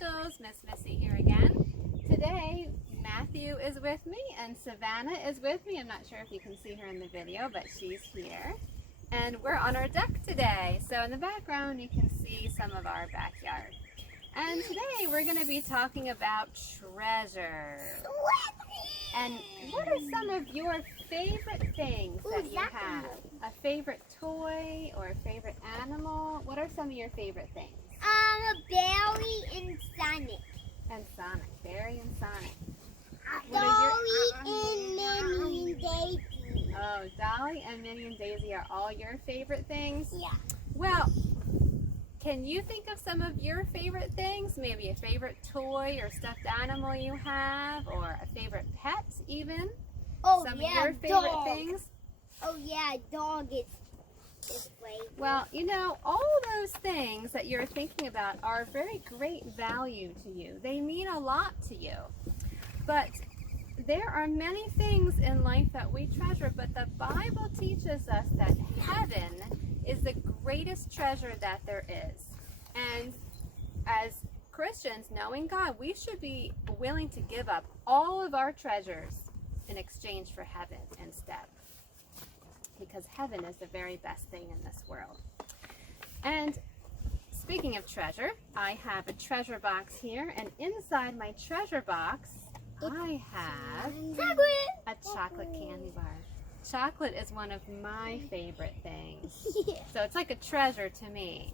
Angels, Miss Missy here again. Today, Matthew is with me and Savannah is with me. I'm not sure if you can see her in the video, but she's here. And we're on our deck today. So in the background, you can see some of our backyard. And today, we're going to be talking about treasure. And what are some of your favorite things that you have? A favorite toy or a favorite animal? What are some of your favorite things? Barry and Sonic. And Sonic. Barry and Sonic. Dolly and Minnie and Daisy. Oh, Dolly and Minnie and Daisy are all your favorite things? Yeah. Well, can you think of some of your favorite things? Maybe a favorite toy or stuffed animal you have, or a favorite pet even? Oh, Some yeah, of your favorite dog. things? Oh, yeah, dog is great. Well, you know, all those things that you're thinking about are of very great value to you. They mean a lot to you. But there are many things in life that we treasure, but the Bible teaches us that heaven is the greatest treasure that there is. And as Christians, knowing God, we should be willing to give up all of our treasures in exchange for heaven instead. Because heaven is the very best thing in this world. And speaking of treasure, I have a treasure box here, and inside my treasure box, I have a chocolate candy bar. Chocolate is one of my favorite things. So it's like a treasure to me.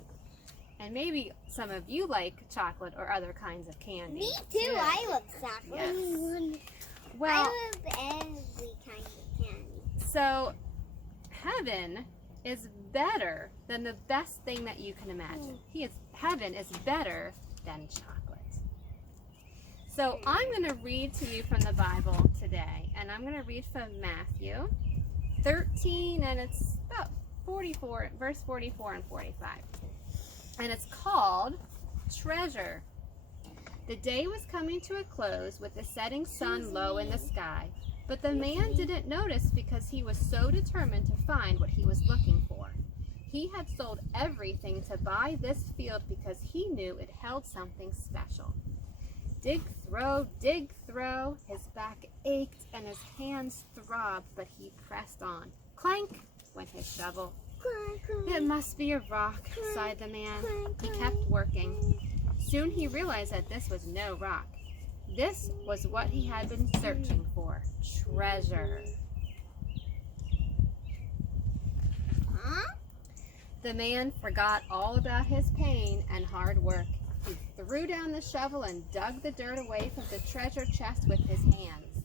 And maybe some of you like chocolate or other kinds of candy. Me too, I love chocolate. Yes. Well, I love every kind of candy. so heaven is better than the best thing that you can imagine. Heaven is better than chocolate. So I'm going to read to you from the Bible today, and I'm going to read from Matthew 13, and it's about 44, verse 44 and 45. And it's called Treasure. The day was coming to a close with the setting sun low in the sky. But the man didn't notice because he was so determined to find what he was looking for. He had sold everything to buy this field because he knew it held something special. Dig, throw, his back ached and his hands throbbed, but he pressed on. Clank went his shovel. It must be a rock, sighed the man. He kept working. Soon he realized that this was no rock. This was what he had been searching for, treasure. The man forgot all about his pain and hard work. He threw down the shovel and dug the dirt away from the treasure chest with his hands.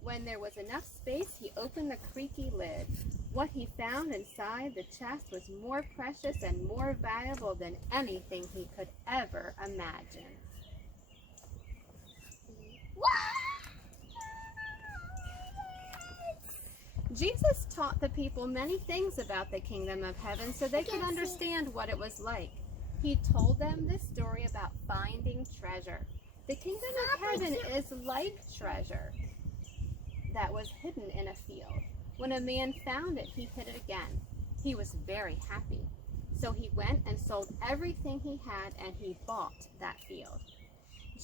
When there was enough space, he opened the creaky lid. What he found inside the chest was more precious and more valuable than anything he could ever imagine. Jesus taught the people many things about the kingdom of heaven so they could understand what it was like. He told them this story about finding treasure. The kingdom of heaven is like treasure that was hidden in a field. When a man found it, he hid it again. He was very happy. So he went and sold everything he had and he bought that field.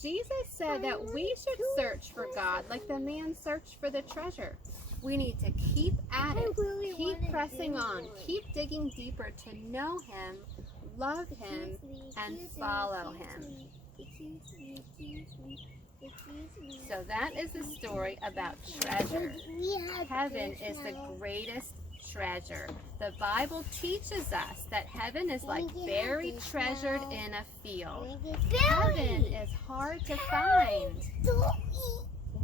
Jesus said that we should search for God like the man searched for the treasure. We need to keep at it, keep pressing on, keep digging deeper to know Him, love Him, and follow Him. So that is the story about treasure. Heaven is the greatest treasure. The Bible teaches us that heaven is like buried treasure in a field. Heaven is hard to find.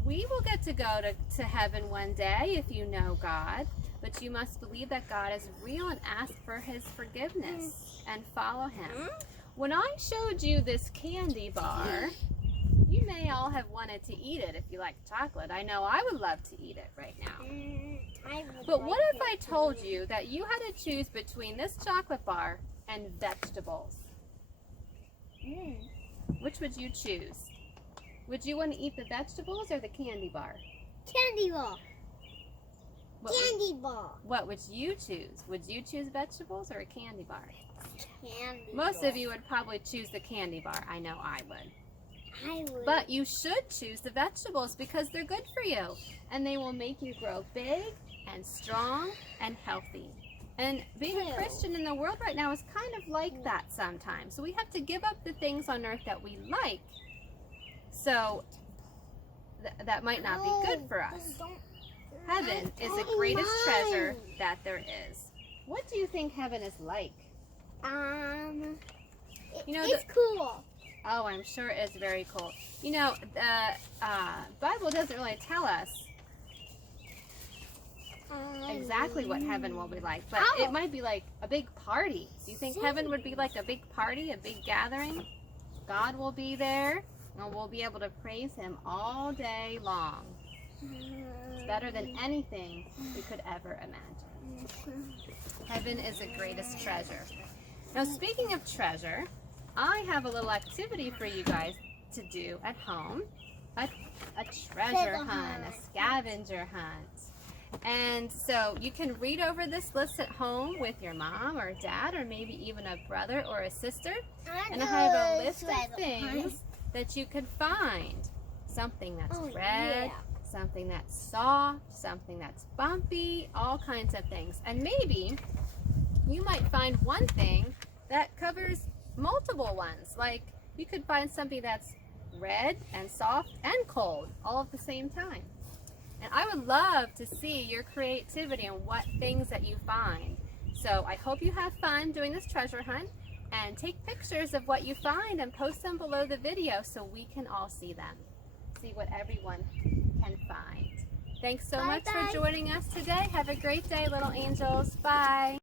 We will get to go to heaven one day if you know God, but you must believe that God is real and ask for His forgiveness and follow Him. When I showed you this candy bar, you may all have wanted to eat it if you like chocolate. I know I would love to eat it right now. But what if I told you that you had to choose between this chocolate bar and vegetables? Which would you choose? Would you want to eat the vegetables or the candy bar? Candy bar. Candy bar. What would you choose? Would you choose vegetables or a candy bar? Candy Most bar. of you would probably choose the candy bar. I know I would. I would. But you should choose the vegetables because they're good for you and they will make you grow big and strong and healthy. And being a Ew. Christian in the world right now is kind of like that sometimes. So we have to give up the things on earth that we like. So that might not be good for us. Heaven is the greatest treasure that there is. What do you think heaven is like? You know, It's cool. Oh, I'm sure it's very cool. You know, the Bible doesn't really tell us exactly what heaven will be like, but Oh. it might be like a big party. Do you think heaven would be like a big party, a big gathering? God will be there, and we'll be able to praise Him all day long. It's better than anything we could ever imagine. Heaven is the greatest treasure. Now, speaking of treasure, I have a little activity for you guys to do at home. A treasure hunt, a scavenger hunt. And so you can read over this list at home with your mom or dad or maybe even a brother or a sister. And I have a list of things that you can find. Something that's red, something that's soft, something that's bumpy, all kinds of things. And maybe you might find one thing that covers multiple ones. Like you could find something that's red and soft and cold all at the same time. And I would love to see your creativity and what things that you find. So I hope you have fun doing this treasure hunt and take pictures of what you find and post them below the video so we can all see them. See what everyone can find. Thanks so much for joining us today. Have a great day, little angels. Bye.